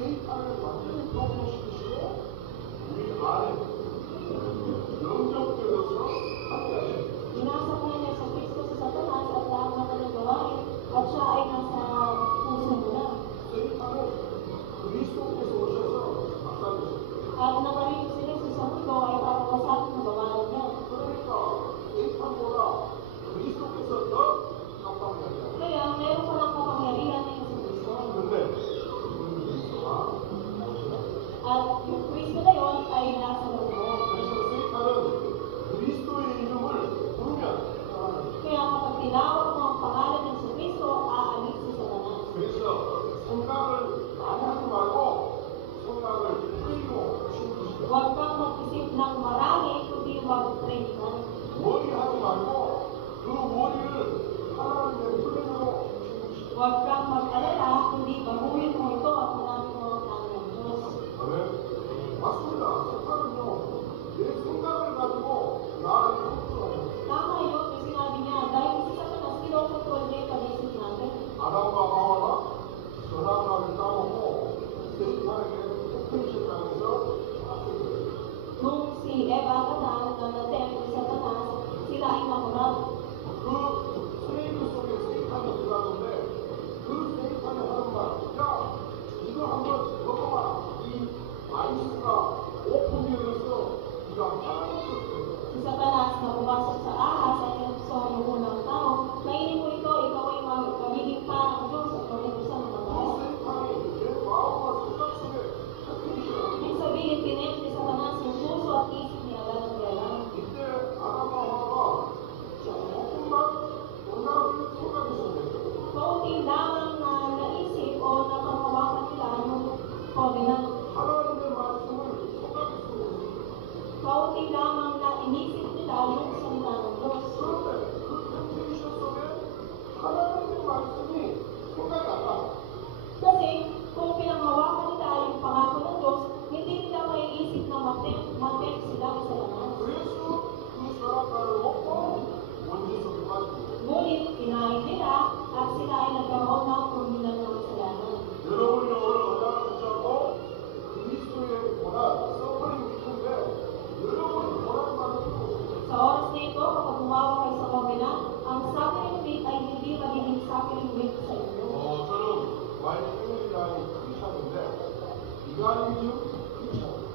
데이터를 만드는 kinain nila at sila ay nagkaroon ng pumilan ng kasalanan. 여러분이 오늘 만나는 붙잡고 그리스도의 고난, 서퍼링 위크인데 여러분이 고난받는 거 Sa oras na ito, kapag umawa kayo sa kabila, ang suffering week ay hindi magiging suffering week sa inyo. 저는 와인 패밀리라는 크리스천인데 이간이즘 크리스천.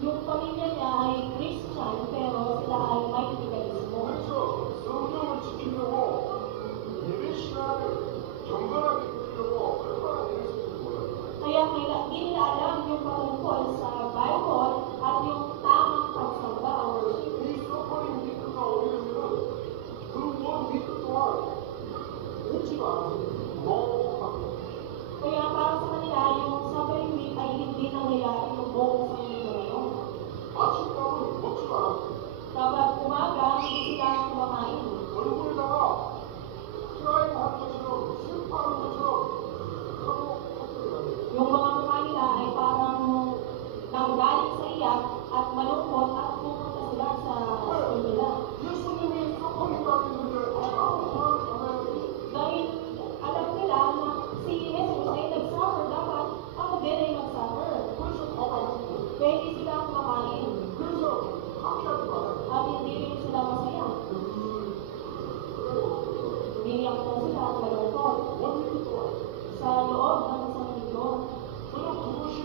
Yung pamilya niya ay Christian, pero sila ay may legalismo. 그래서 성경을 지키려고 예배 시간을 경건하게 지키려고 얼마나 애쓰는지 몰라요. Kaya hindi nila alam yung patungkol sa Bible at yung tamang pagsamba o worship. 이 서퍼링 위크가 오려면 그 원 위크 동안 오지가 않아요. 너무 Kaya para sa kanila, yung suffering week ay hindi nangyayari yung buong sa mundo ngayon. 아침밥은 먹지도 않았어요. Kapag umaga, hindi sila kumakain. 얼굴에다가 크라임 하는 것처럼 슬퍼하는 것처럼 하고 Yung mga mukha nila ay parang nanggaling sa iyak at malungkot at pupunta sila sa nila. 예수님이 서퍼링 당했는데 아무 사람 받아야지. Dahil alam nila na si Jesus ay nag-suffer, dapat ako din ay mag-suffer. 그래서 더 맛있고 Kaya hindi sila kumakain. 그래서 감기하지 말아요. At hindi rin sila masaya. Umiiyak po sila at malungkot 원리도 좋아요. sa loob ng isang linggo. 저는 그것이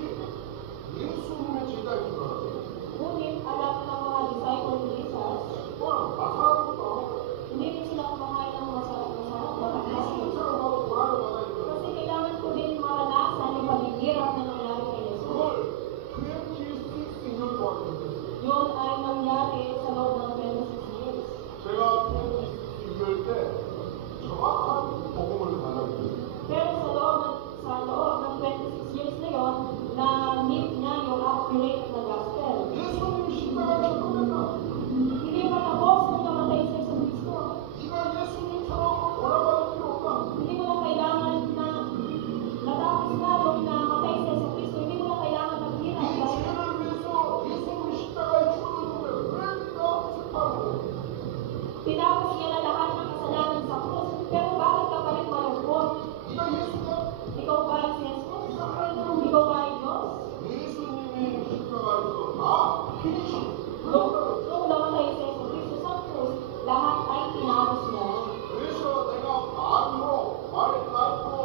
예수님의 제자인 줄 알았어요. Ngunit alam ng mga disciple ni Jesus, 와, 마사하는 것도 안 먹어요. hindi rin sila kumakain ng masarap. Bakit kasi? 예수님처럼 하고 고난을 받아야 돼요. Kasi kailangan ko din maranasan yung paghihirap na nangyari kay Jesus. 그걸 26 동안 했어요. Yun ay nangyari sa loob ng 26 years. 제가 26 때 정확한 복음을 받았어요. Pero sa loob ng 26 years na yun, na-meet niya yung accurate na gospel. 예수님 십자가에서 끝냈다. Hindi pa tapos nung namatay si Jesus Cristo. 네가 예수님처럼 고난받을 필요 없다. Hindi mo na kailangan na natapos na nung namatay si Jesus Cristo. Hindi mo na kailangan maghirap. 네 죄를 위해서 예수님 십자가에 죽었는데 왜 네가 슬퍼하는 거야? Tinapos niya na lahat ng kasalanan sa krus. Pero bakit ka pa rin malungkot? 네가 예수냐? Ikaw ba ay si Jesus? 네가 하나님을 Ikaw ba ay Diyos? 예수님이 십자가에서 다 피니시. Nung namatay si Jesus Cristo sa krus, lahat ay tinapos niya. 그래서 내가 마음으로 말을 쌓고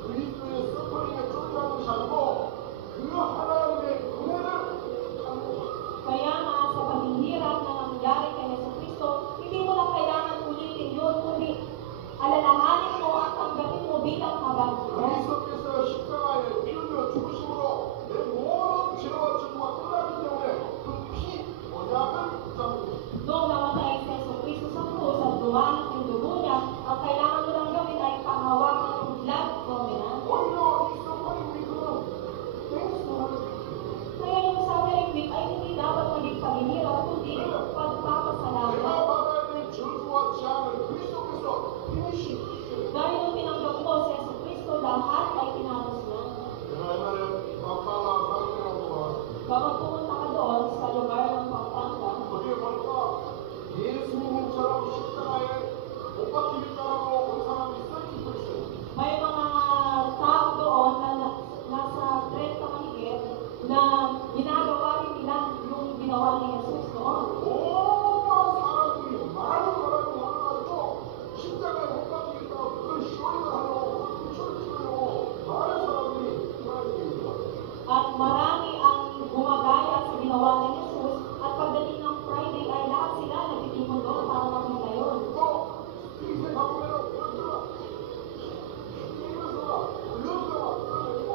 그리스도의 서퍼링에 쫓겨가는 것이 아니고 그 하나님의 은혜를 찾는 거야. Kaya nga sa paghihirap na nangyari kay Jesus Cristo, hindi mo lang kailangan ulitin yun, kundi alalahanin mo at tanggapin mo bilang kabago. 그리스도께서 십자가에 피 흘려 죽으심으로 내 모든 죄와 증오가 끝나기 때문에 그 피 언약을 붙잡는 거야. Noong namatay si Jesus Cristo sa krus at luwanag ng dugo niya, ang kailangan mo lang gawin ay panghawakan ng blood covenant. 오히려 이 서퍼링 위크는 땡스를 Kaya yung suffering week ay hindi dapat maging paghihirap, kundi pagpapasalamat. 내가 받아야 될 저주와 재앙을 그리스도께서 피니시. Dahil nung tinanggap mo si Jesus Cristo, lahat ay tinapos niya. 내가 옛날에 마파라 상이라고 왔어요. Kapag pumunta ka doon sa lugar ng Pampanga, 거기에 보니까 예수님처럼 십자가에 못 박히겠다라고 온 사람이 썰키고 있어요. may mga tao doon na nasa 30 mahigit na ginagawa rin nila yung ginawa ni Jesus noon. 오만 사람들이 많은 사람이 모여가지고 십자가에 못 박히겠다고 그걸 쇼링을 하려고 쇼를 치려고 많은 사람들이 하나님께 있어요. At marami ang gumagaya sa ginawa ni Jesus at pagdating ng Friday ay lahat sila nagtitipon doon para makita yun. 또 스트릿에 가보면 그렇더라. 이러면서 걸려들어가 끌어내고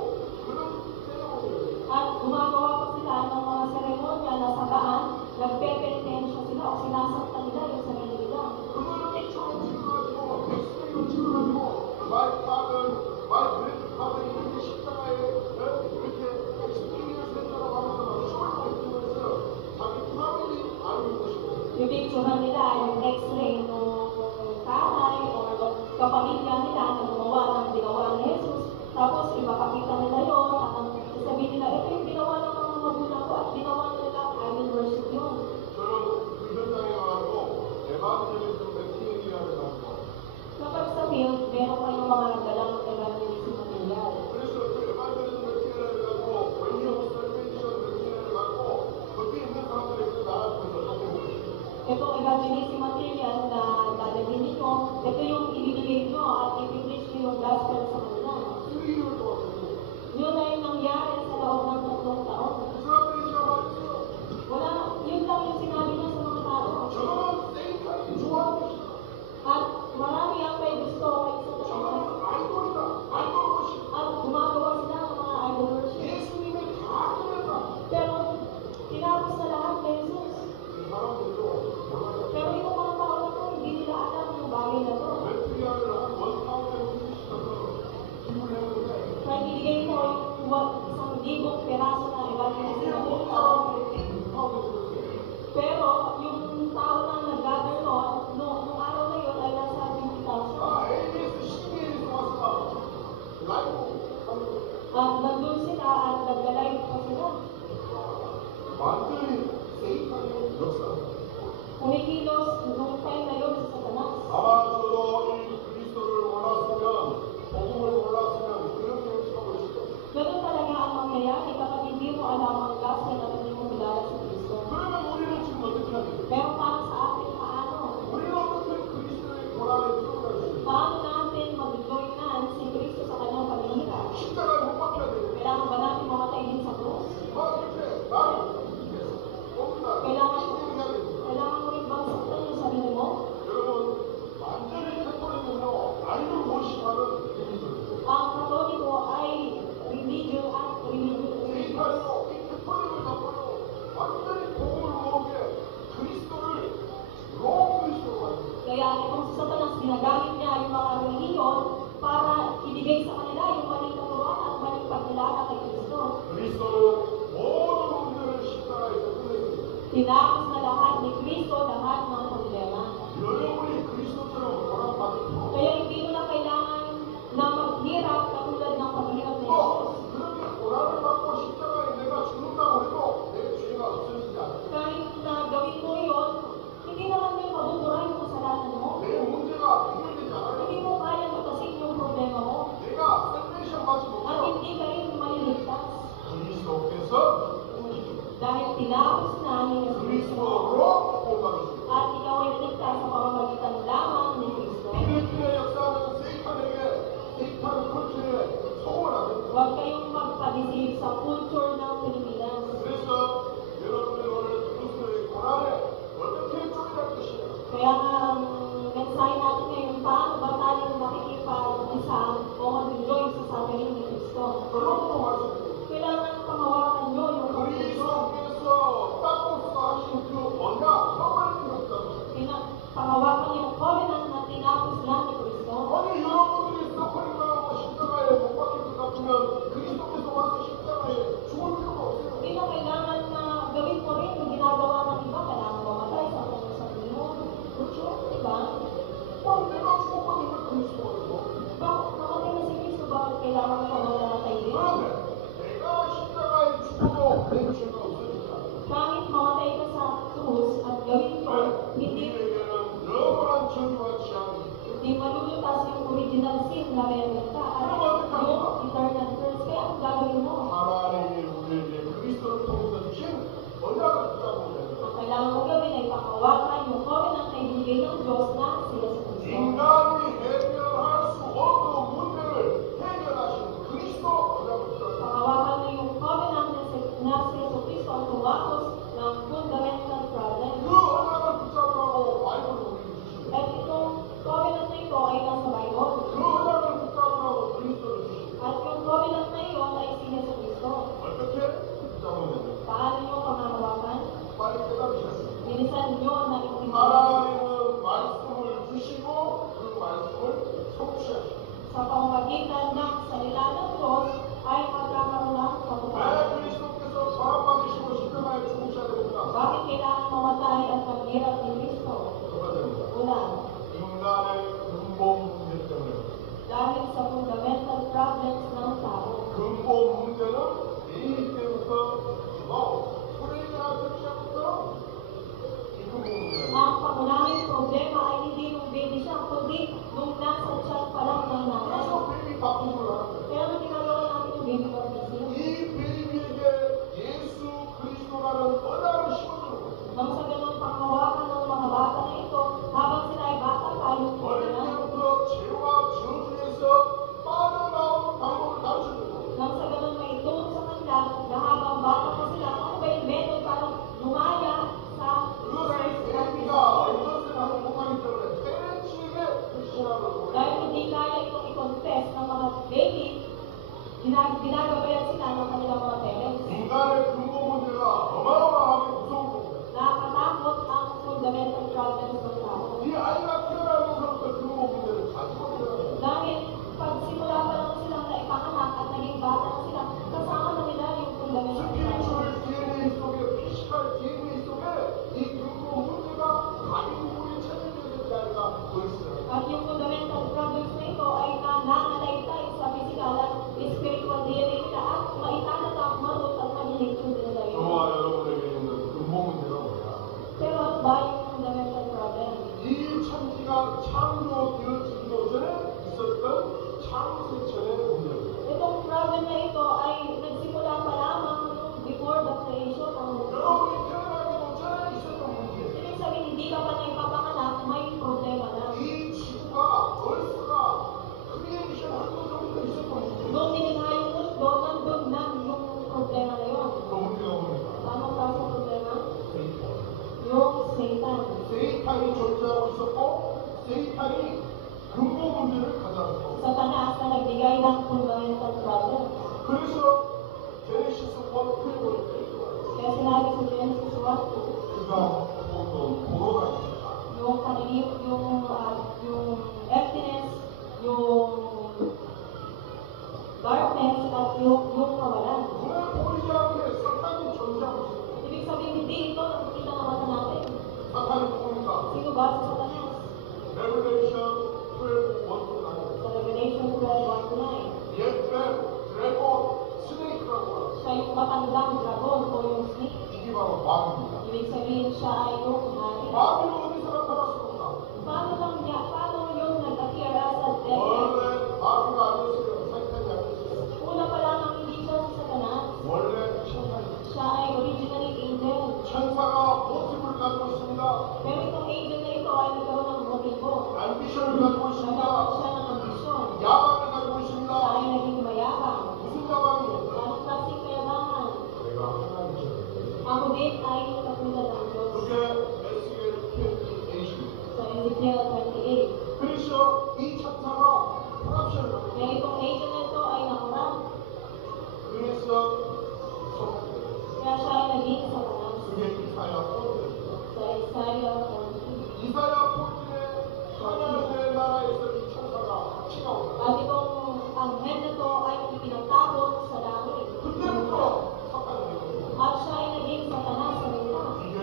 그런 떼어오는 At gumagawa pa sila ng mga seremonya na sa daan, nagpe-penitensya sila o sinasaktan nila yung sarili nila. 그거를 처럼 찍어가지고 엑스레이로 찍어가지고 마이 파들, 마이 그랜드 파들 이렇게 십자가에 이렇게 엑스레이를 했다고 하면서 막 쇼를 보여주면서 자기 파밀리 알고 것이고 Yung picturehan nila yung x-ray ng tatay o kapamilya nila na gumawa ng ginawa ni Jesus. Tapos ipapakita nila yun at sasabihin nila, ito yung ginawa ng mga magulang ko at ginawa nila, I will worship yun. 저는 그 현장에 가서 에반젤리즘 맥키니라는 가서 mga dalang evangelism material. 그래서 그 에반게리즘 메시지를 가지고 웨이브 셀베이션 메시지를 갖고 거기 있는 사람들에게 나가면서 적용을 해요. Itong evangelism material na lalagyan ninyo, ito yung ibibigay nyo at i-preach nyo yung gospel sa kanila. 3year 동안 Yun ay nangyari sa loob ng 3 taon. 그 사람들이 제가 말했어요. Wala, yun lang yung sinabi niya sa mga tao. 저는 세이탄이 좋아하는 것이다. At marami ang may gusto kay 저는 Satanas. 아이돌이다. 아이돌 것이다. At gumagawa sila ng mga idol worship. 예수님의 다 끝냈다. Pero tinapos na lahat kay Jesus. 그 사람들도 몰라요. Pero itong mga tao na to, hindi nila alam yung bagay na to. 메트리아를 한 원타운에 옮기시켜서 기부를 했는데 Kaya ibigay mo yung 1,000 peraso na evangelism 이게 온 material. 사람들이 기부하게 되었어요. Pero yung tao na nag-gather noon, nung araw na yun ay nasa 20,000. 아, ABS, CBN에서 왔어. 라이브 하는 거. At nandun sila at nag-live pa sila. 완전히 세이탄의 역사. Kumikilos nung time na yun sa Satanas. 아마 저도 이 그리스도를 몰랐으면, 복음을 몰랐으면 그렇게 처음을 시켰어요. Ganun talaga ang mangyayari kapag hindi mo alam ang gospel at hindi mo kilala si Kristo. 그러면 우리는 지금 어떻게 해야 돼요? Pero para sa atin, paano? 우리는 어떻게 그리스도의 고난에 들어갈 수 있어요? Paano natin mag-joinan si Kristo sa kanyang paghihirap? 십자가에 못 박혀야 돼요. Kailangan ba natin mamatay din sa krus? 막 이렇게 나를 이렇게 뭔가 Kailangan, 힘들게 해야 돼요. kailangan mo rin bang saktan yung sarili mo? 여러분, 완전히 캐토릭은요, 아이돌 모시하는 분들이에요. Ang Katoliko ay religion at religion. 세이탄이요, 이 캐토릭을 잡고요, 완전히 복음을 모으게 그리스도를 롱 그리스도로 만들어요. Kaya itong si Satanas, ginagamit niya yung mga relihiyon para ibigay sa kanila yung maling katuruan at maling pagkilala kay Kristo. 그리스도는 모든 문제를 십자가에서 끝냈습니다. Tinapos na lahat ni Kristo lahat ng problema. 여러분이 그리스도처럼 고난받을 거. Kaya hindi mo na kailangan na maghirap katulad ng paghirap ni 또 Jesus. 그렇게 고난을 받고 십자가에 내가 죽는다고 해도 내 죄가 없어지지 않아요. Kahit na gawin mo yun, hindi naman may mabubura yung kasalanan mo. 내 문제가 해결되지 않아요. Hindi mo kaya matasin yung problema mo. 내가 셀레이션 받지 At 못해요. hindi ka rin maliligtas. 그리스도께서 구원이십니다. Dahil tinapos na ni Kristo. 그리스도로 구원받으십니다. At ikaw ay naligtas sa pamamagitan lamang ni Kristo. 필리핀의 역사는 세이탄에게 세이탄 컬처에 소홀 안 됩니다. Huwag kayong magpa-deceive sa culture ng Pilipinas. 그래서 여러분들 오늘 그리스도의 고난에 어떻게 쪼개할 것이냐. Kaya nga, ang mensahe natin ngayon, paano ba tayo makikipag-isa o mag-enjoy sa suffering ni Kristo? 결론도 말씀드립니다. Kailangan panghawakan nyo yung 그리스도께서 땅으로서 하신 그 언약 정말 중요합니다. panghawakan yung covenant na tinapos na ni Kristo. 아니 여러분들이 서커링당하고 십자가에 못 박힐 것 같으면 그리스도께서 와서 십자가에 죽을 필요가 없어요. Hindi na kailangan na gawin mo rin yung ginagawa ng iba. Kailangan mamatay sa kanyang sarili mo. 그렇죠? Diba? 내가 죽었거든 왜 그리스도가 있고? Bakit namatay na si Kristo? Bakit kailangan pa mamatay din? 그런데 내가 십자가에 죽어도 내 죄가 없어지지 않아요. Kahit mamatay ka sa krus at gawin ko, hindi 우리에게는 영원한 정의와 지향이 hindi malulutas yung original sin na meron ka at yung eternal curse. Kaya ang gagawin mo, 하나님이 우리에게 그리스도를 통해서 주신 언약을 붙잡고 있는 ang kailangan mo gawin ay panghawakan yung covenant na ibigay ng Diyos na si Yesu Cristo. 인간이 해결할 수 없는 문제를 해결하신 그리스도 언약을 붙잡고 Panghawakan mo yung covenant na si Yesu Cristo ang tumakos ng fundamental problem. 그 언약을 붙잡으라고 바이블을 우리에게 주십니다. At itong covenant na ito ay nasa Bible. 그 언약을 붙잡으라고 그리스도를 주십니다. At yung covenant na iyon ay si Yesu Cristo. 어떻게 붙잡으면 됩니까? Paano nyo panghawakan? 빨리 깨달으셨습니다. Bilisan nyo na intindihan. 하나님은 말씀을 주시고 그 말씀을 성취하십니다. Sa pamamagitan ng salita ng Diyos ay magkakaroon ng 왜 katotohanan. 그리스도께서 사랑받으시고 십자가에 죽으셔야 됩니까? Bakit kailangan mamatay at maghirap ni Kristo? 첫 번째입니다. Una, 인간의 근본 문제 때문에 dahil sa fundamental problems ng tao. 근본 문제는 예의 때부터 프레이나 시작부터 이 근본 문제는 Ang pangunahing problema ay hindi nung baby siya, kundi nung nasa tiyan pa lang ng nanay. ginagabayan sila ng kanilang mga parents. 인간의 근본 문제가 어마어마하게 무서운 겁니다. Nakakatakot ang fundamental problems ng tao. 이 아이가 태어나면서부터 근본 문제를 가지고 태어납니다. Dahil pag simula pa lang silang naipanganak at naging bata na sila, kasama na nila yung fundamental problems. 스피리추얼 DNA 속에, 피지컬 DNA 속에 이 근본 문제가 가인국의 체질적인 자리가 보였어요. At yung fundamental problems na ito ay nananalaytay sa physical at spiritual DNA nila at maitanat ang marot at maging nature nila yun. 저와 여러분에게 있는 근본 문제가 뭐냐? Pero ano ba yung fundamental problem? 이 천지가 창조되어지기도 전에 있었던 창세전의 문제입니다. Itong problem na ito ay nagsimula pa lamang before the creation ng mundo. 여러분이 태어나기도 전에 있었던 문제. Ibig sabihin, hindi ka pa naipapanganak, may problema na. 이 지구가 얼스가 크리에이션 한도 정도 있었던 문제. Nung nilikha yung mundo, nandun na yung problema na yun. 그 문제가 뭡니까? Anong klaseng problema? Yung Satan. 세이탄이 존재하고 있었고 세이탄이 근본 문제를 가져왔고 Satanas na nagbigay ng fundamental problem. 그래서 제네시스 1 프레임을 Kaya sinabi sa Genesis 1, 그가 어떤 도로가 있다. yung kanilip, yung emptiness, yung darkness, at yung kawalan. 눈에 보이지 않게 사탄이 존재하고 있습니다. Ibig sabihin, hindi ito nakikita ng mata natin. 사탄이 누굽니까? Sino ba si Satanas? 레벨레이션 12 1 Sa Revelation 12:1-9, 옛뱀, 드래곤, 스네이크라고 하죠. siya yung matandang dragon o yung snake. 이게 바로 마귀입니다. Ibig sabihin, siya ay yung hari. 마귀는 어디서 나타났습니까? Paano yung nag-appear as a devil? 원래 마귀가 아니었어요. 사탄이 아니었어요. Una pa lang ang hindi siya si Satanas. 원래 천사입니다. Siya ay originally angel. 천사가 모티브를 갖고 있습니다. Pero itong angel na ito ay nagkaroon ng motibo. 앰비션을 갖고 Nagkaroon 있습니다. siya ng ambisyon. 야망을 갖고 Siya 있습니다. ay naging mayabang. 무슨 야망이요? Anong klaseng kayabangan? 내가 하나님처럼 Ako din ay katulad ng Diyos. 그게 에스겔 28입니다. Sa Ezekiel 28. 그래서 이 천사가 프랍션을 갖고 Kaya itong angel na ito ay nakurang. 그래서 Kaya siya ay naging Satanas. 그게 이사야 4입니다. Sa Isaiah 14. 이사야 4에 하나님의 나라에서 이 천사가 같이 나옵니다. At itong anghel na ito ay ipinatapon sa langit. 그때부터 사탄이 됩니다. At siya ay naging Satanas sa lupa. 이게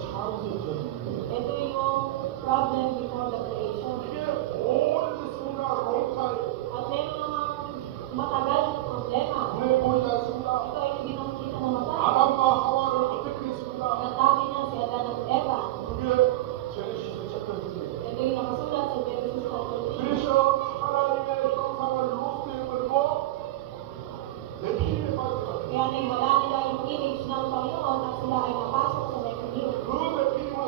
창세전입니다. Ito yung problem before the creation. 이게 오래됐습니다. 롱타임. At meron namang matagal na problema. 눈에 보이지 않습니다. Ito ay hindi nakikita ng mata. 아담과 하와를 어떻게 했습니다? Natapin niya si Adan at Eva. 그게 제네시스 챕터 2입니다. Ito yung nakasulat sa Genesis chapter 3. 그래서 하나님의 형상을 로스트에 걸고 내 피에 빠져가. Kaya naiwala nila yung image ng Panginoon at sila ay napasok sa Nephilim. 그 내피림은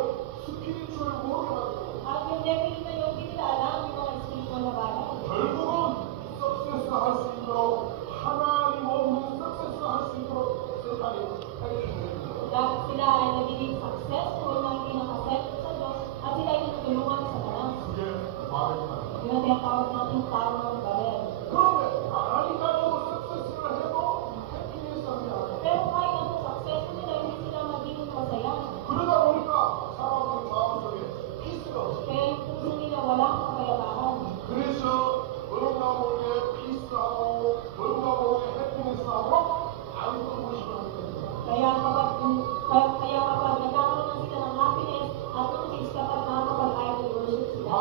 스피리추얼 모르게 만들고 At yung Nephilim na yun, hindi nila alam yung mga spiritual na bagay. 결국은 석세스 할 수 있도록 하나님 없는 석세스 할 수 있도록 세상이 해주십니다. Dahil sila ay nagiging successful na hindi nakaset sa Diyos at sila ay tinutulungan sa Satanas. 그게 바벨탑입니다. Yun ang tinatawag natin tao ng Babel. 그런데 가만히 가지고 석세스를 해도 해피니스 하지 않아요. Pero kahit anong successful nila, hindi sila maging masaya. 그러다 보니까 사람들 마음속에 피스가 없어요. Kaya yung puso nila walang kapayabahan. 그래서 뭔가 모르게 피스하고 뭔가 모르게 해피니스하고 아무도 보시면 안 됩니다. Kaya kapag nagkakaroon na sila ng happiness at ng peace kapag nakakapag-idol worship sila,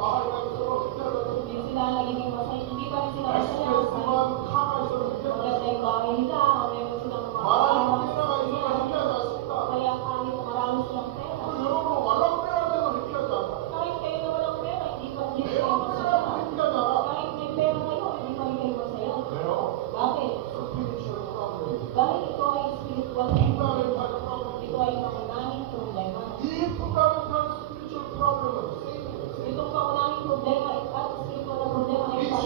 마하이랑 서로 흩어져서 hindi sila nagiging masaya. Hindi pa rin sila masaya. 엑스프레스만 카가 있어도 흩어져서 Maganda yung bahay nila, o meron silang mga 마라이 bahay. 우리나라가 있어도 해피하지 않습니다. Kaya kahit marami silang pera, 그 여러분 말랑 빼야 돼도 해피하지 않아요. kahit kayo na walang pera, hindi kayo 내가 masaya. 빼야 해피하지 않아. Kahit may pera kayo, hindi pa rin kayo masaya. 왜요? Bakit? 스피리추얼 프로그램. Dahil ito ay spiritual 푼다멘탈 problem. 프로그램. Ito ay pangunahing problema. 이 푼다멘탈 스피리추얼 프로그램은 세이브예요. Itong pangunahing problema at spiritual na problema ay 이 pagkakas.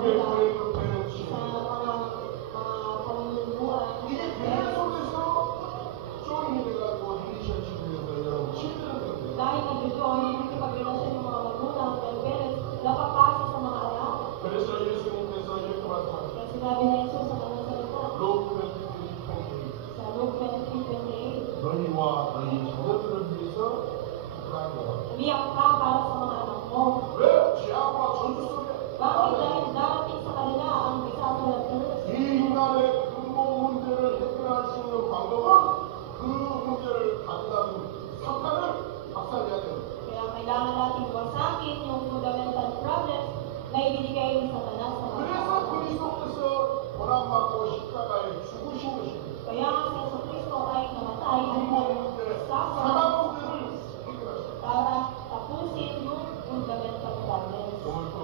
nila, 교회를 sa 배려주시고 mga pamumunuan. 이게 교회 속에서 조인이 돼가지고 릴레이션십에서 여러분 힘드는 겁니다. Dahil nag-join, nakikipagrelasyon ng mga magulang and parents, napapasa sa mga anak. 그래서 예수님께서 이렇게 말씀하셨어요. Kaya sinabi ni Jesus sa kanyang salita, 로그 23:28 sa Luke 23:28, 너희와 너희 자녀들을 위해서 기도하는 거다. umiyak ka para sa mga anak mo. 왜? 죄악과 전투 속에 Bakit? Dahil darating sa kanila ang disaster at curse. 이 인간의 근본 문제를 해결할 수 있는 방법은 그 문제를 가져다 준 사탄을 박살내야 됩니다. Kaya kailangan natin wasakin yung fundamental problems na ibinigay ni Satanas sa mga 그래서 tao. 그리스도께서 고난받고 십자가에 죽으신 것입니다. Kaya ang si Jesucristo ay namatay at 근본 문제, nagsasama 사망 문제를 해결하십니다. para tapusin yung fundamental problems. 오늘 또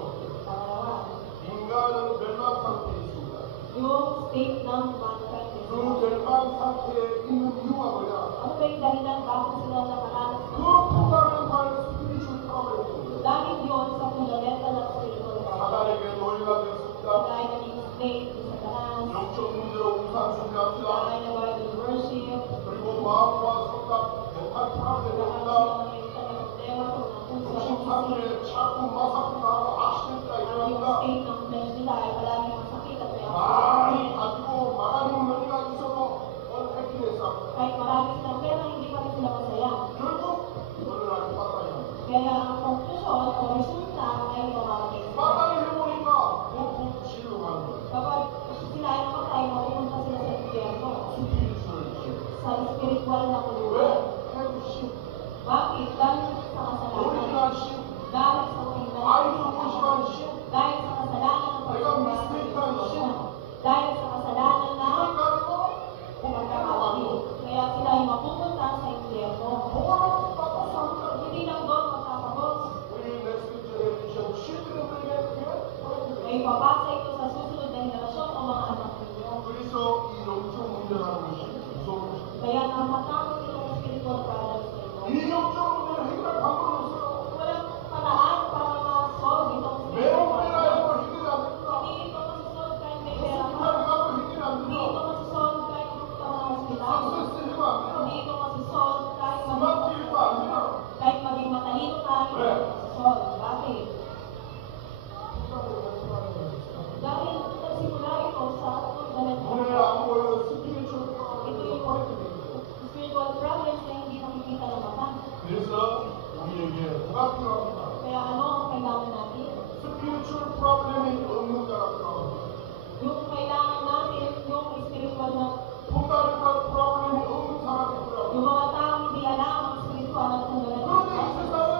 Pangalawa, 인간은 멸망 상태에 있습니다. yung state ng mankind. 그 멸망 상태에 있는 이유가 뭐냐? Ano ba yung dahilan bakit sila nakaranas? 그 fundamental spiritual problem입니다. Dahil yun sa fundamental at spiritual problems. 사단에게 노예가 됐습니다. Dahil naging slave ni Satanas, 영적 문제로 우상 숭배합니다. dahil nag-idol worship, 그리고 마음과 생각, 멘탈 프로그램입니다. nagkakaroon ng kanyang problema sa mga puso at 정신 isip. 상태에 자꾸 마사지가 하고 악시den트가 Ang yung 일어납니다. state ng flesh nila ay palagi masakit at may 많이 accident. 가지고 많은 머리가 있어도 unhappiness 합니다. Kahit marami silang pera, hindi pa rin sila masaya. 결국 어느 날 빠따이 합니다. Kaya ang konklusyon o resulta ay mamamatay sila. 빠따이 해보니까 보통 지로 가는 거예요. Kapag sila ay namatay, mapupunta sila sa impyerno, 스피리추얼 지. sa spiritual na 왜? kulungan. 해부신, Bakit? Dahil sa kasalanan. 오리지널 신, Dahil sa original na 아이도 kasalanan. 무심한 신, Dahil sa kasalanan ng pagkakas. Dahil sa kasalanan na 이걸 가지고 pagkakamali. Kaya sila ay mapupunta sa impyerno. 뭐가 빠따이 합니다. Hindi lang doon magtatapos. 우리 넥스트 제너레이션 칠드들에게 그게 May papasa ito sa susunod na henerasyon o mga anak ninyo. 그래서 이 영적 문제라는 것이 무서운 것입니다. Kaya nakakatakot itong spiritual problems na ito. 이 영적 문제를 해결할 방법은 없어요. Walang paraan para ma-solve itong 매우 spiritual 내가 problems. 해도 해결이 안 됩니다. Hindi ito masisolve kahit may pera ka. 스피탈에 가도 해결이 안 Hindi 됩니다. ito masisolve kahit pumunta ka ng ospital. 석세스 해도 안 돼요. Hindi ito masisolve kahit 스마트 해도 안 돼요. kahit maging matalino ka, hindi Right. ito masisolve. Bakit? Dahil nagsimula ito sa fundamental 눈에 안 보여도 스피리추얼 ito yung spiritual problems na hindi nakikita ng mata. 그래서 우리에게 뭐가 필요합니다. Kaya ano ang kailangan natin? 스피리추얼 프로블렘이 없는 자가 필요합니다. Yung kailangan natin, yung spiritual na, 폰다멘탈 프로블렘이 없는 사람이 필요합니다. yung mga taong hindi alam ang spiritual at fundamental 그런데 이 problems. 세상은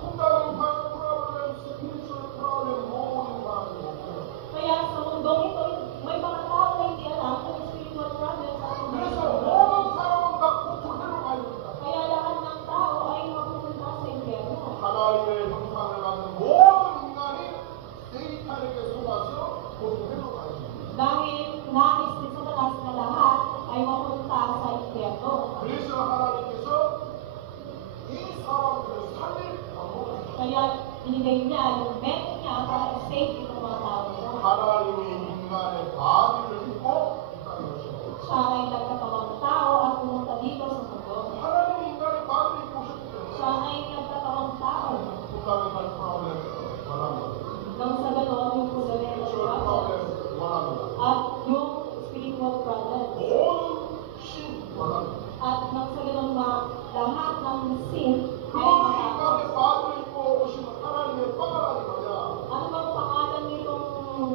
폰다멘탈 프로블렘, 스피리추얼 프로블렘 모든 사람이 없어요. Kaya sa mundong ito, may mga tao na hindi alam kung spiritual problems at 그래서 fundamental 모든 problems. 사람은 다 고통해로 가야 됩니다. Kaya lahat ng tao ay mapupunta sa impyerno. 하나님의 형상을 가진 모든 인간이 세이탄에게 속아서 고통해로 가야 됩니다. Dahil nais ni Satanas na lahat ay mapunta sa impyerno. 그래서 하나님께서 이 사람들을 살릴 방법을 주셨어요. Kaya binigay niya yung method niya para i-save itong mga tao ito. 하나님이 인간의 바디를 입고 이 땅에 오셨어요. Siya ay nagkatawang tao at pumunta dito sa mundo. 하나님이 인간의 바디를 입고 오셨기 Siya 때문에 ay nagkatawang tao. fundamental problem 원합니다. Nang sa ganoon yung fundamental spiritual problems problem 원합니다. at yung spiritual problems. 모든 신 원합니다. At nang sa ganoon lahat ng sin 그 ay matakot. 인간의 바디를 입고 오신 하나님의 pangalan이 뭐냐? Ano bang pangalan nitong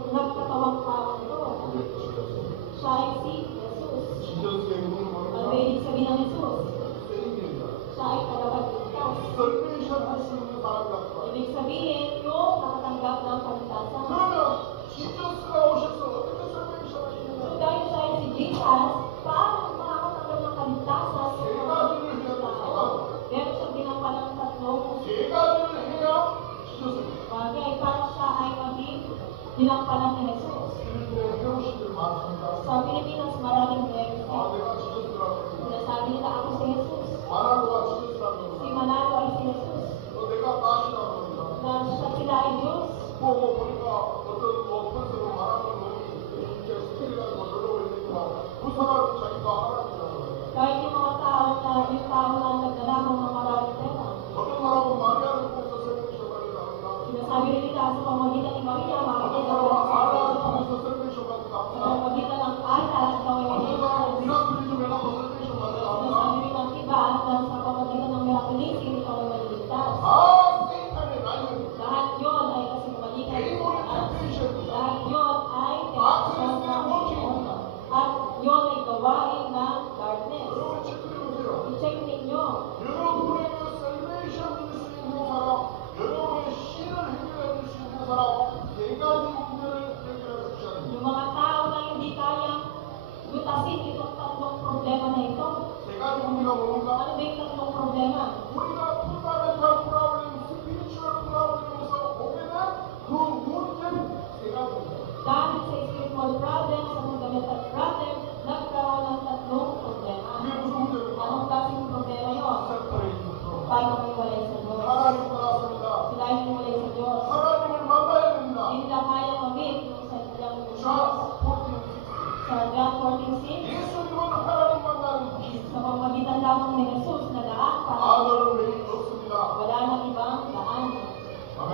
nagkatawang tao ito? 우리 지저스. Siya ay si Jesus. 지저스의 의미는 Ano 뭡니까? ibig sabihin ng Jesus? 세이비입니다. Siya ay tagapagligtas. 설레이션 할 수 있는 사람 같다. Ibig sabihin, yung nakatanggap ng kaligtasan. 그러면 지저스가 오셔서 어떻게 설레이션 So 하시느냐? dahil siya ay si Jesus, paano makakatanggap ng kaligtasan 세 ng mga 가지를 해야 돼요. tao? Meron siyang ginagawa ng tatlong 세 가지를 해야 지저스입니다. bagay para siya ay maging ginampanan ni Jesus. 필리핀에 해오신들 많습니다. Sa Pilipinas, maraming meron. 아, 내가 지저스라고 했는데 Sinasabi nila ako si Jesus. 만화도가 지저스라고 Si 했는데 Manalo ay si Jesus. 또 내가 빠시라고 했는데 Na siya sila ay Diyos. 뭐 보고 보니까 어떤 콘서트 말하는 놈이 이렇게 스킬이 가지고 놀러고 있으니까 그 사람이 자기가 하나님이라고 그래요. Kahit yung mga tao na nagnanakaw ng maraming pera. 어떤 사람은 마리아를 통해서 셀레브레이션 받는다. Sinasabi rin nila sa pamamagitan ni Maria, 어떤 makikita 사람은 ko 아라를 sa 통해서 셀레브레이션 받는다. pamamagitan ng altar, ikaw ay 어떤 makikita. 사람은 미라클리즘 해갖고 셀레브레이션 받는다. Sinasabi rin ng iba na sa pamamagitan ng miraculism, ikaw ay maliligtas. 다 세이탄의 라이언입니다. Lahat yun ay kasi pamamagitan ng 데이몬의 Satanas. 템테이션입니다. Lahat yun ay temptasyon ng Panginoon. At yun ay gawain ng darkness. 여러분 체크해보세요. I-check ninyo. 여러분의 셀레이션 믿을 수 있는 사람, 여러분의 신을 해결해 줄 수 있는 사람, 네 가지 문제를 해결해 주셔야 됩니다. Yung mga tao na hindi kayang lutasin itong tatlong problema na ito. 세 가지 문제가 뭡니까? Ano ba yung tatlong problema? 우리가 fundamental problem, spiritual problem에서 오게 된 그 문제는 세 가지입니다. Dahil sa spiritual problem, sa fundamental problem, nagkaroon ng tatlong problema. 그게 무슨 문제입니까? Anong klaseng problema yun? Separation from God. Paano maniwalay sa Diyos? 하나님 떠났습니다. Sila ay maniwalay sa Diyos. 하나님을 만나야 됩니다. Hindi nila kaya mag-meet yung sa kanyang Diyos. John 14:16. Sa John 14:6, 예수님은 하나님 만나는 길, sa pamamagitan lamang ni Jesus na daan para 아들은 왜 없습니다. wala nang ibang daan. 아멘.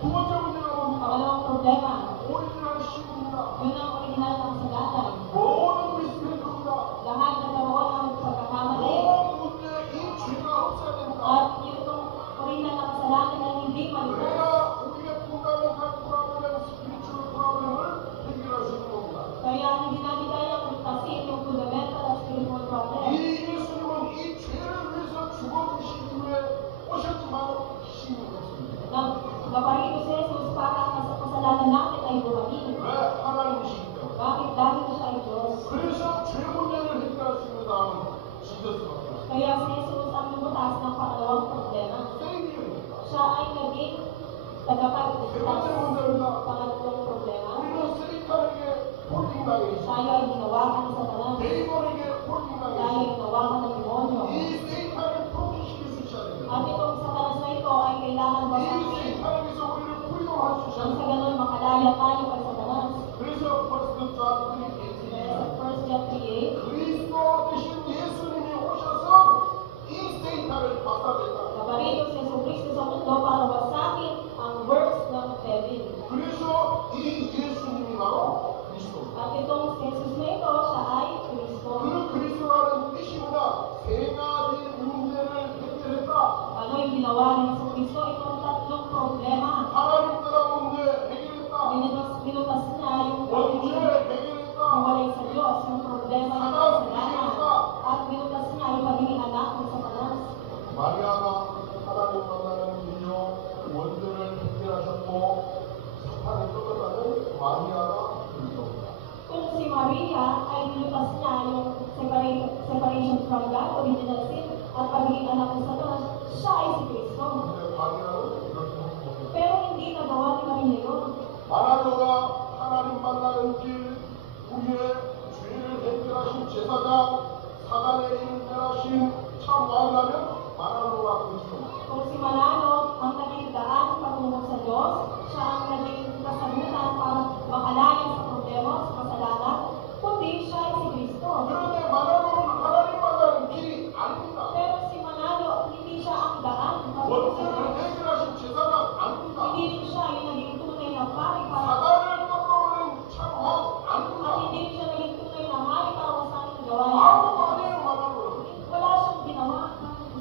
두 번째 문제가 뭡니까? Pangalawang problema, 오리지널 신입니다. yun ang original ng kasalanan. 모든 미스테이크입니다. Lahat nagkaroon ng pagkakamali. 모든 문제에 이 죄가 없어야 됩니다. At itong original na kasalanan ay hindi maligtas. 그래야 우리의 fundamental problem, spiritual problem을 해결할 수 있는 겁니다. Kaya hindi namin kayang lutasin yung fundamental at spiritual problem. 이 예수님은 이 죄를 위해서 죽어주신 후에 오셨지만 힘이 없습니다. Naparito si Jesus para ang kasalanan natin ay buhayin. 왜? 하나님이시기 때문에. Bakit? Dahil siya ay Diyos. 그래서 죄 문제를 해결할 수 있는 사람은 지저스밖에 없어요. Kaya si Jesus ang lumutas ng pangalawang problema. 세이비입니다. Siya ay naging tagapagligtas. 세 번째 문제입니다. Pangatlong problema, 우리는 세이탄에게 홀딩당해 있습니다. tayo ay ginawakan ng Satanas. 데이몬에게 홀딩당해 Tayo ay 있습니다. ginawakan ng demonyo. 이 세이탄을 포기시킬 수 있어야 됩니다. At itong Satanas na ito ay kailangan 이 basahin. 세이탄에게서 우리를 프리덤할 수 있어야 Nang sa 됩니다. ganun makalaya tayo kay Satanas. 그래서 퍼스트 존 Kaya sa 1 John 3:8, 그리스도 되신 예수님이 오셔서 이 세이탄을 박살냈다. naparito si Jesucristo sa mundo para wasakin ang works ng devil. 그래서 이 예수님이 바로 그리스도입니다. At itong si Jesus na ito, siya ay Kristo. 그 그리스도라는 뜻입니다. 세 가지 문제를 해결했다. Ano yung ginawa ni Jesucristo? Itong tatlong problema. 하나님 떠난 문제 해결했다. Nilutas niya yung 원죄 pagiging 해결했다. mawalay sa Diyos, yung problema ng kasalanan. At nilutas niya yung pagiging anak ng Satanas. 마리아가 하나님 만나는 길로 원죄를 해결하셨고 사탄을 쫓아가는 마리아가 그리스도입니다. Kung si Maria ay nilutas niya yung separation from God, original sin, at pagiging anak ng Satanas, siya ay si Kristo. 근데 마리아는 이렇게 못했어요. Pero hindi nagawa ni Maria yun. 마라도가 하나님 만나는 길 우리의 죄를 해결하신 제사장 사단의 일을 멸하신 참 왕이라면 마라도가 그리스도입니다. Kung si Manalo ang naging daan patungo sa Diyos, siya ang naging kasagutan para makalaya sa problema, sa kasalanan, kundi siya ay si Kristo. 그런데 마라도는 하나님 만나는 길이 아닙니다. Pero si Manalo, hindi siya ang daan patungo sa 원죄를 Diyos. 해결하신 제사장 아닙니다. Hindi rin siya yung naging tunay na pari para 사단을 꺾어버린 참 왕 at 아닙니다. hindi rin siya naging tunay na hari para wasakin ang gawa niya. 아무도 아니에요 마라도는. Wala siyang ginawa.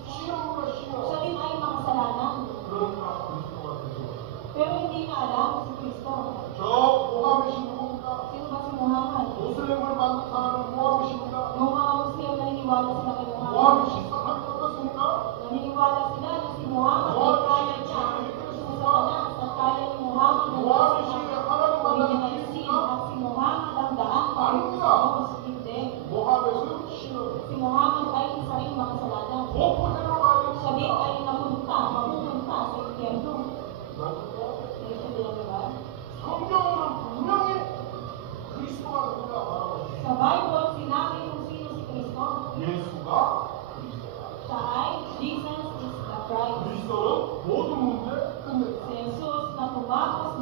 신앙보다 신앙. Siya rin ay makasalanan. 그러니까 그리스도가 되죠. Pero hindi na alam si Kristo. 저 모함이신 누굽니까? Sino ba si Muhammad? 모슬렘을 만든 사람은 모함이십니다. Yung mga Muslim naniniwala sila kay Muhammad. 모함이신 사탄이 어떻습니까? Naniniwala sila na si Muhammad ay kaya niya si Satanas at kaya ni Muhammad ang 모함이신 하나님 만나는 original sin 길입니까? at si Muhammad ang daan para sa Diyos. Hindi. 모함에서 신은 Si Muhammad ay isa ring makasalanan. 보포대로 Siya din 가겠습니다. ay mapupunta sa impyerno. 맞습니까? Naintindihan niyo ba? 성경에는 분명히 그리스도가 누구냐 말하고 있습니다. Sa Bible, sinabi kung sino si Kristo. 예수가 그리스도다. Siya ay Jesus is the Christ. 그리스도는 모든 문제 끝냈다. Si Jesus na tumapos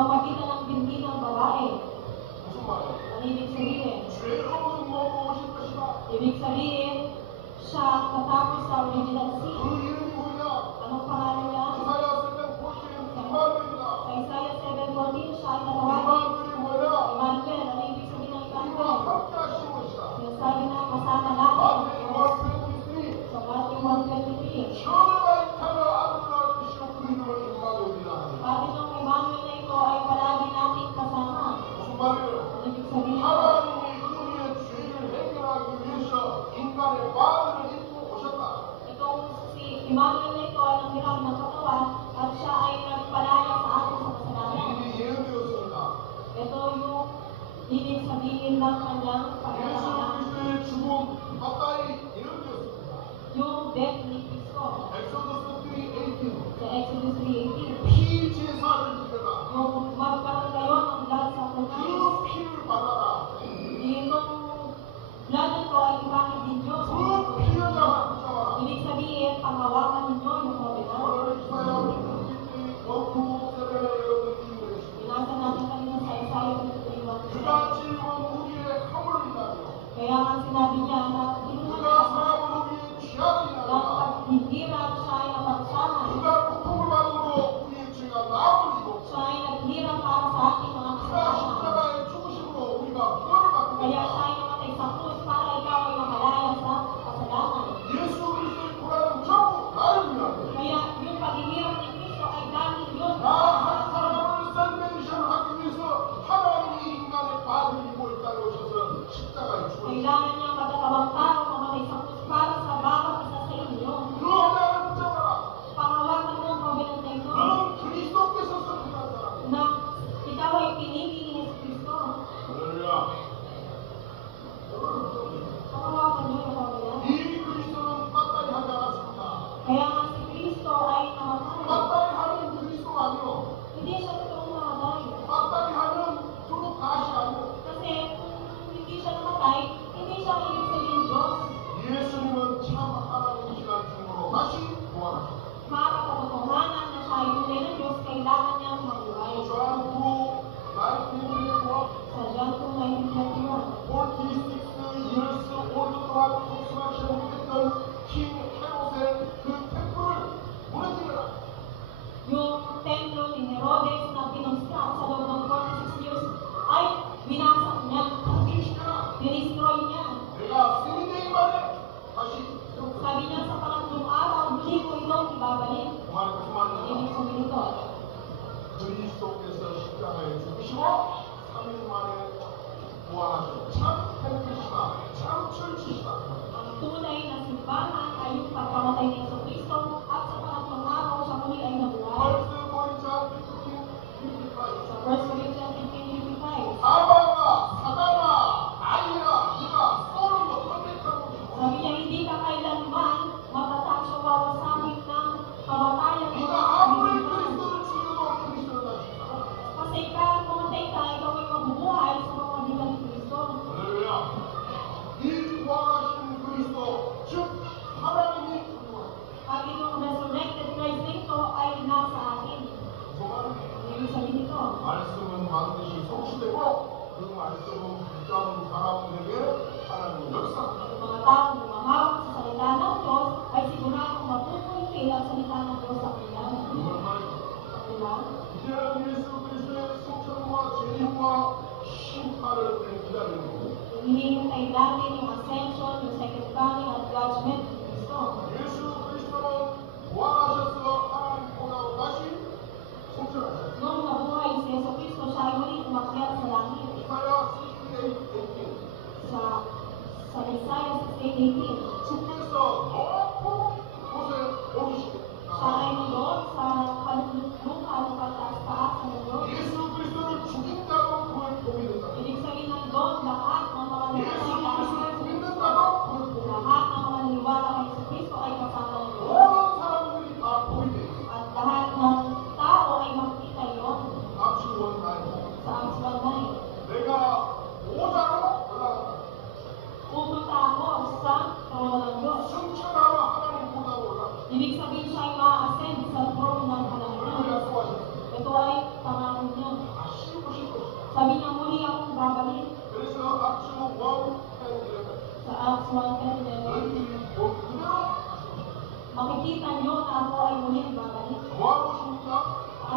pamagitan ng binhi ng babae. 무슨 말이야? Ano ibig sabihin? 죄로는 먹고 오실 것이다. Ibig sabihin, siya katapos sa original 그 sin. 이름이 뭐냐? Anong pangalan niya? 이사야 7:14 이마누엘이다. Sa Isaiah 7:14, siya ay tatawagin. 이마누엘이 뭐냐? Emmanuel, ano ibig sabihin ng 우리와 Emmanuel? 함께 하시는 것이다. Sinasabi na kasama natin. 마태복음 1:23 Sa Matthew 1:23. 천하가 이타며 아들을 낳으시오 그 이름을 임마누엘이라 하니 Sabi ng Emmanuel na ito ay palagi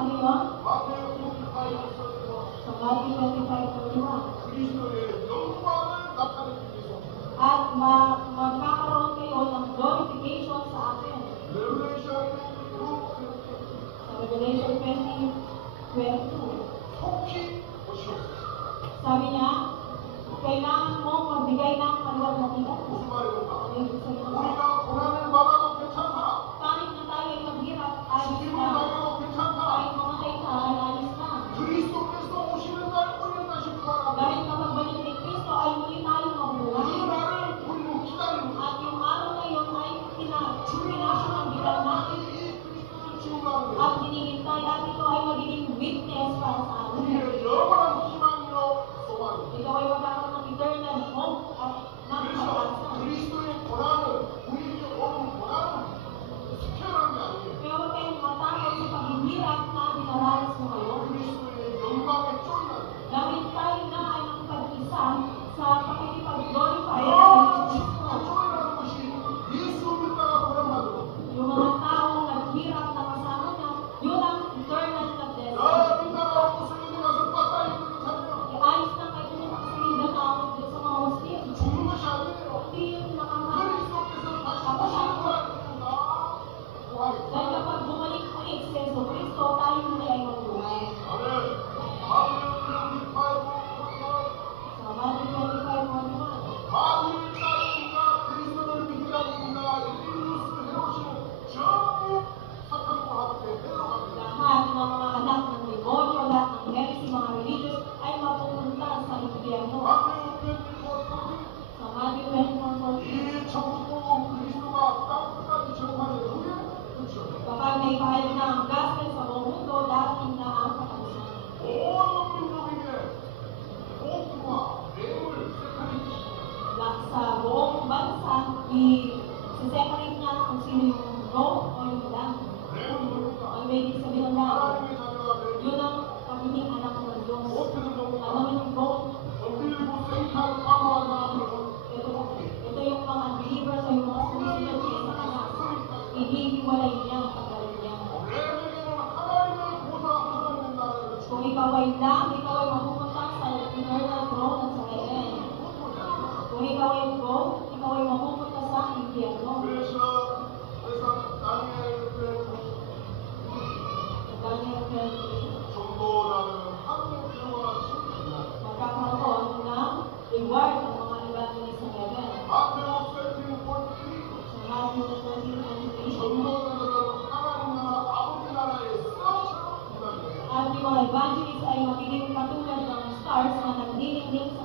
ano yun? 마태오 25절에서 Sa Matthew 25:31. 그리스도의 영광을 나타내기 위해서 At magkakaroon kayo ng glorification sa akin. 레벨레이션 22 Sa Revelation 20:22. 속히 오시옵소서. Sabi niya, kailangan mo magbigay ng maluwag na tigas. 무슨 말입니까? Ano yung ibig sabihin? 우리가 고난을 받아도 괜찮다. Kahit na tayo ay maghirap, ayos 죽임을 na. 당해도 괜찮다. Kahit mamatay ka, ay ayos na. 그리스도께서 오시는 날 우리는 다시 부활하고 Dahil kapag balik ni Kristo ay muli tayong 그 mabuhay. 날을 우리는 기다리고 있습니다. At yung araw na yun ay 주님 pinapanggitan 오시는 natin. 이 그리스도를 증거하는 At 거예요. hinihintay at ito ay magiging witness para sa atin. 우리의 영원한 희망이요 소망입니다. Ikaw ay magkakaroon ng eternal hope at ng 그래서 pag-asa. 그리스도의 고난은 우리에게 오는 고난은 특별한 게 아니에요. Kaya huwag kayong matakot sa paghihirap na dinaranas mo ngayon. 그리스도의 영광에 쫓는 Dahil tayo na ay nakipag-isa sa pakikipag-glorify kay 영원한 Kristo. 쫓이라는 것이 예수 믿다가 고난받는 것. Yung mga taong naghirap na kasama niya, yun ang eternal na blessing. 믿다가 무슬림에 가서 빠따리 들고 살면 Ayos na kayo pumunta sa Mindanao dito sa mga Muslim. 죽는 것이 아니에요. Hindi yun nakakaroon. 그리스도께서 다시 오시는 날 우리는 다 구하겠다. Dahil kapag bumalik ulit si Yeso Kristo, tayo muli ay mabuhay. 아멘. 마태오 25 Sa Matthew 25:41. 마귀를 따르는가 그리스도를 믿지 않는가 일리누스 헤롯이는 전부 사탄과 함께 해로 갑니다. Lahat ng mga anak ng demonyo, lahat ng heresy, mga religious, ay mapupunta sa impyerno. 마태오 24:40 Sa Matthew 24:14. 이 천국복음 그리스도가 땅 끝까지 전파된 후에 그렇죠. Kapag may pahayag na ang gospel sa buong mundo, darating na ang katapusan. 모든 민족에게 복음과 뇌물 세카리 Sa buong bansa, i-separate niya kung sino yung goat o yung lamb. 뇌는 뭡니까? Ang ibig sabihin ng lamb, 하나님의 자녀가 뇌 yun ang pagiging anak ng Diyos. 어떻게 Alam 됩니까? mo yung goat? 엎드리고 세이탄을 방어한 사람들은 Ito yung mga unbelievers o yung mga sumusunod kay sa kanya. Ihihiwalay niya ang pagkaroon niya. 뇌에게는 하나님의 보좌 하나님의 나라를 Kung ikaw ay lamb, ikaw ay mapupunta sa eternal throne at sa heaven. Kung ikaw ay goat, ikaw ay mapupunta sa impyerno. 그래서 다니엘 Daniel 20. 정보라는 한국교와 친구입니다. Magkakaroon ng reward ng mga evangelist sa heaven. 마테오 13:43 Sa Matthew 13:28. 전도자들은 하나님 나라 아버지 나라의 쌍처럼 빛나게 At yung mga evangelist ay magiging katulad ng stars na nagdilingling sa